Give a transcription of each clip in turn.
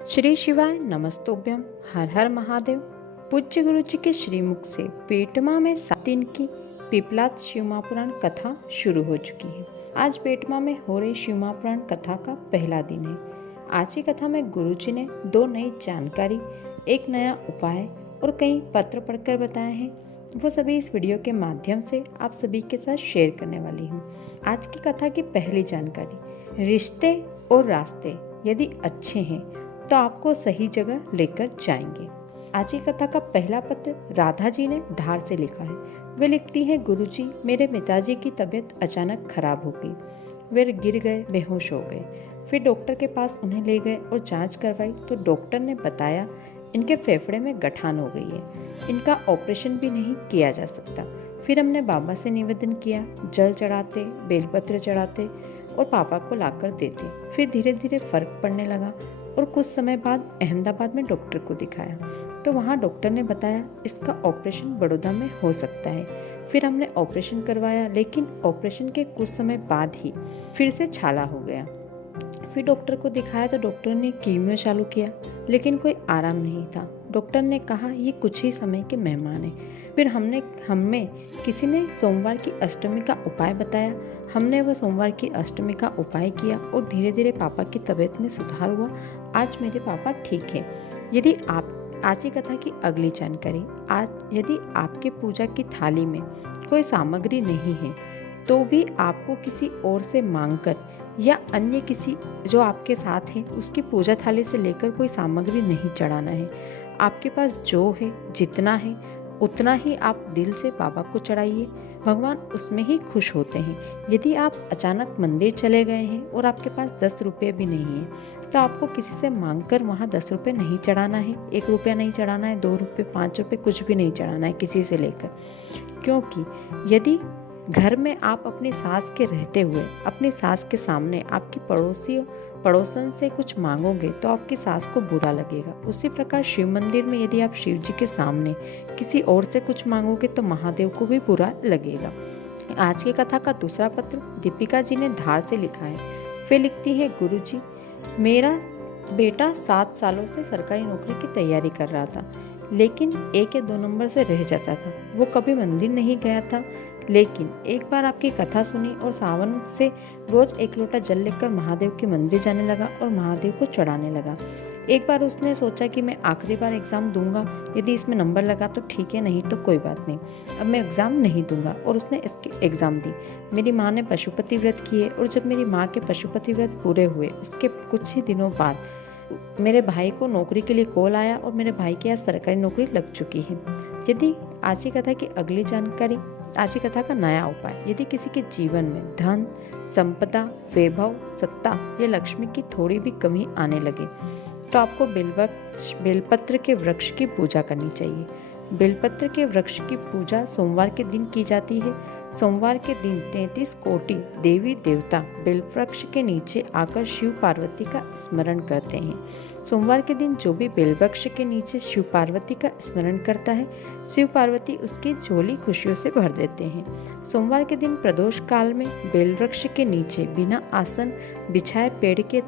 श्री शिवाय नमस्तोभ्यम। हर हर महादेव। पूज्य गुरु जी के श्रीमुख से पेटमा में 7 दिन की पिपलाद शिव महापुराण कथा शुरू हो चुकी है। आज पेटमा में हो रही शिव महापुराण कथा का पहला दिन है। आज की कथा में गुरु जी ने 2 नई जानकारी, एक नया उपाय और कई पत्र पढ़कर बताए हैं। वो सभी इस वीडियो के माध्यम से आप सभी के साथ शेयर करने वाली हूँ। आज की कथा की पहली जानकारी, रिश्ते और रास्ते यदि अच्छे हैं तो आपको सही जगह लेकर जाएंगे। आज की कथा का पहला पत्र राधा जी ने धार से लिखा है। वे लिखती हैं, गुरुजी, मेरे पिताजी की तबीयत अचानक खराब हो गई। वे गिर गए, बेहोश हो गए। फिर डॉक्टर के पास उन्हें ले गए और जांच करवाई तो डॉक्टर ने बताया इनके फेफड़े में गठान हो गई है, इनका ऑपरेशन भी नहीं किया जा सकता। फिर हमने बाबा से निवेदन किया, जल चढ़ाते, बेलपत्र चढ़ाते और पापा को लाकर देते। फिर धीरे धीरे फर्क पड़ने लगा और कुछ समय बाद अहमदाबाद में डॉक्टर को दिखाया तो वहाँ डॉक्टर ने बताया इसका ऑपरेशन बड़ौदा में हो सकता है। फिर हमने ऑपरेशन करवाया, लेकिन ऑपरेशन के कुछ समय बाद ही फिर से छाला हो गया। फिर डॉक्टर को दिखाया तो डॉक्टर ने कीमो चालू किया, लेकिन कोई आराम नहीं था। डॉक्टर ने कहा ये कुछ ही समय के मेहमान हैं। फिर हमें किसी ने सोमवार की अष्टमी का उपाय बताया। हमने वो सोमवार की अष्टमी का उपाय किया और धीरे धीरे पापा की तबीयत में सुधार हुआ। आज मेरे पापा ठीक है। यदि आप आज की कथा की अगली जानकारी, आज यदि आपके पूजा की थाली में कोई सामग्री नहीं है तो भी आपको किसी और से मांगकर या अन्य किसी जो आपके साथ है उसकी पूजा थाली से लेकर कोई सामग्री नहीं चढ़ाना है। आपके पास जो है, जितना है उतना ही आप दिल से बाबा को चढ़ाइए। भगवान उसमें ही खुश होते हैं। यदि आप अचानक मंदिर चले गए हैं और आपके पास 10 रुपये भी नहीं है तो आपको किसी से मांगकर वहाँ 10 रुपये नहीं चढ़ाना है, 1 रुपया नहीं चढ़ाना है, 2 रुपये, 5 रुपये, कुछ भी नहीं चढ़ाना है किसी से लेकर। क्योंकि यदि घर में आप अपनी सास के रहते हुए अपनी सास के सामने आपकी पड़ोसन से कुछ मांगोगे तो आपकी सास को बुरा लगेगा। उसी प्रकार शिव मंदिर में यदि आप शिव जी के सामने किसी और से कुछ मांगोगे तो महादेव को भी बुरा लगेगा। आज की कथा का दूसरा पत्र दीपिका जी ने धार से लिखा है। वे लिखती है, गुरुजी, मेरा बेटा 7 सालों से सरकारी नौकरी की तैयारी कर रहा था, लेकिन 1 या 2 नंबर से रह जाता था। वो कभी मंदिर नहीं गया था, लेकिन एक बार आपकी कथा सुनी और सावन से रोज 1 लोटा जल लेकर महादेव के मंदिर जाने लगा और महादेव को चढ़ाने लगा। एक बार उसने सोचा कि मैं आखिरी बार एग्ज़ाम दूंगा, यदि इसमें नंबर लगा तो ठीक है, नहीं तो कोई बात नहीं, अब मैं एग्ज़ाम नहीं दूंगा। और उसने इसकी एग्ज़ाम दी। मेरी माँ ने पशुपति व्रत किए और जब मेरी माँ के पशुपति व्रत पूरे हुए उसके कुछ ही दिनों बाद मेरे भाई को नौकरी के लिए कॉल आया और मेरे भाई की आज सरकारी नौकरी लग चुकी है। यदि आज की कथा की अगली जानकारी, आज की कथा का नया उपाय, यदि किसी के जीवन में धन, संपदा, वैभव, सत्ता या लक्ष्मी की थोड़ी भी कमी आने लगे तो आपको बेलपत्र के वृक्ष की पूजा करनी चाहिए। बेलपत्र के वृक्ष की पूजा सोमवार के दिन की जाती है। सोमवार के दिन 33 कोटि देवी देवता बेलवृक्ष के नीचे आकर शिव पार्वती का स्मरण करते हैं। सोमवार के दिन जो भी बेलवृक्ष के नीचे शिव पार्वती का स्मरण करता है, शिव पार्वती उसकी झोली खुशियों से भर देते हैं। सोमवार के दिन प्रदोष काल में बेलवृक्ष के नीचे बिना आसन बिछाए पेड़ के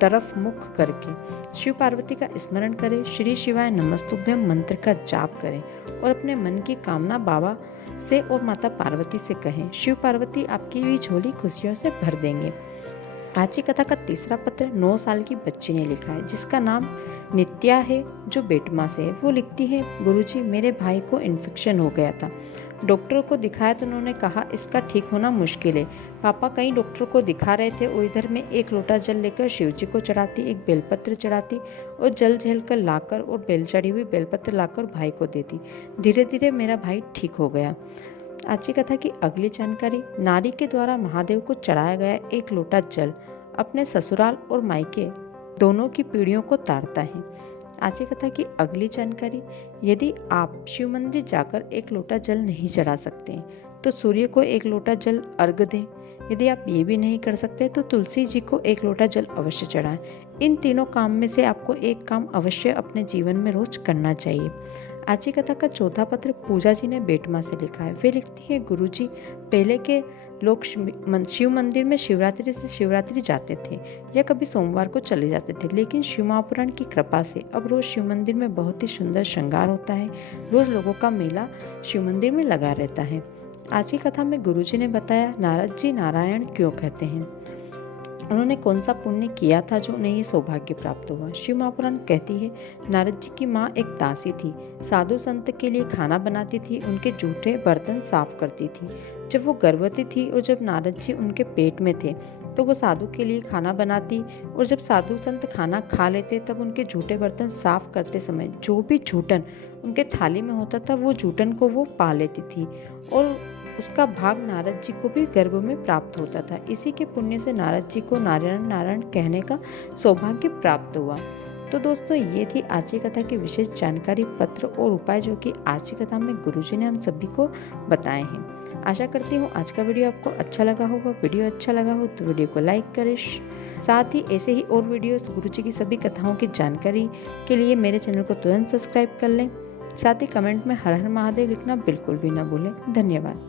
तरफ मुख करके शिव पार्वती का स्मरण करें। श्री शिवाय नमस्तुभ्यम मंत्र का जाप करें और अपने मन की कामना बाबा से और माता पार्वती से कहें। शिव पार्वती आपकी भी झोली खुशियों से भर देंगे। आज की कथा का तीसरा पत्र 9 साल की बच्ची ने लिखा है, जिसका नाम नित्या है, जो बेटमा से है। वो लिखती है, गुरुजी, मेरे भाई को इन्फेक्शन हो गया था। डॉक्टर को दिखाया तो उन्होंने कहा इसका ठीक होना मुश्किल है। पापा कई डॉक्टर को दिखा रहे थे और इधर मैं 1 लोटा जल लेकर शिव जी को चढ़ाती, एक बेलपत्र चढ़ाती और जल झेल कर लाकर और बेल चढ़ी हुई बेलपत्र लाकर भाई को देती। धीरे धीरे मेरा भाई ठीक हो गया। आज की कथा की अगली जानकारी, नारी के द्वारा महादेव को चढ़ाया गया 1 लोटा जल अपने ससुराल और मायके दोनों की पीढ़ियों को तारता है। आज की कथा की अगली जानकारी, यदि आप शिव मंदिर जाकर 1 लोटा जल नहीं चढ़ा सकते तो सूर्य को 1 लोटा जल अर्घ दें। यदि आप ये भी नहीं कर सकते तो तुलसी जी को 1 लोटा जल अवश्य चढ़ाएं। इन तीनों काम में से आपको एक काम अवश्य अपने जीवन में रोज करना चाहिए। आज की कथा का चौथा पत्र पूजा जी ने बेटमा से लिखा है। वे लिखती है, गुरुजी, पहले के लोग शिव मंदिर में शिवरात्रि से शिवरात्रि जाते थे या कभी सोमवार को चले जाते थे, लेकिन शिव महापुराण की कृपा से अब रोज शिव मंदिर में बहुत ही सुंदर श्रृंगार होता है। रोज लोगों का मेला शिव मंदिर में लगा रहता है। आज की कथा में गुरुजी ने बताया नारद जी नारायण क्यों कहते हैं, उन्होंने कौन सा पुण्य किया था जो उन्हें ये सौभाग्य प्राप्त हुआ। शिव महापुराण कहती है, नारद जी की माँ एक दासी थी, साधु संत के लिए खाना बनाती थी, उनके जूठे बर्तन साफ करती थी। जब वो गर्भवती थी और जब नारद जी उनके पेट में थे तो वो साधु के लिए खाना बनाती, और जब साधु संत खाना खा लेते तब उनके जूठे बर्तन साफ करते समय जो भी जूठन उनके थाली में होता था वो जूठन को वो पा लेती थी और उसका भाग नारद जी को भी गर्भ में प्राप्त होता था। इसी के पुण्य से नारद जी को नारायण नारायण कहने का सौभाग्य प्राप्त हुआ। तो दोस्तों, ये थी आज की कथा की विशेष जानकारी, पत्र और उपाय जो कि आज की कथा में गुरुजी ने हम सभी को बताए हैं। आशा करती हूँ आज का वीडियो आपको अच्छा लगा होगा। वीडियो अच्छा लगा हो तो वीडियो को लाइक करें। साथ ही ऐसे ही और वीडियोस गुरुजी की सभी कथाओं की जानकारी के लिए मेरे चैनल को तुरंत सब्सक्राइब कर लें। साथ ही कमेंट में हर हर महादेव लिखना बिल्कुल भी ना भूलें। धन्यवाद।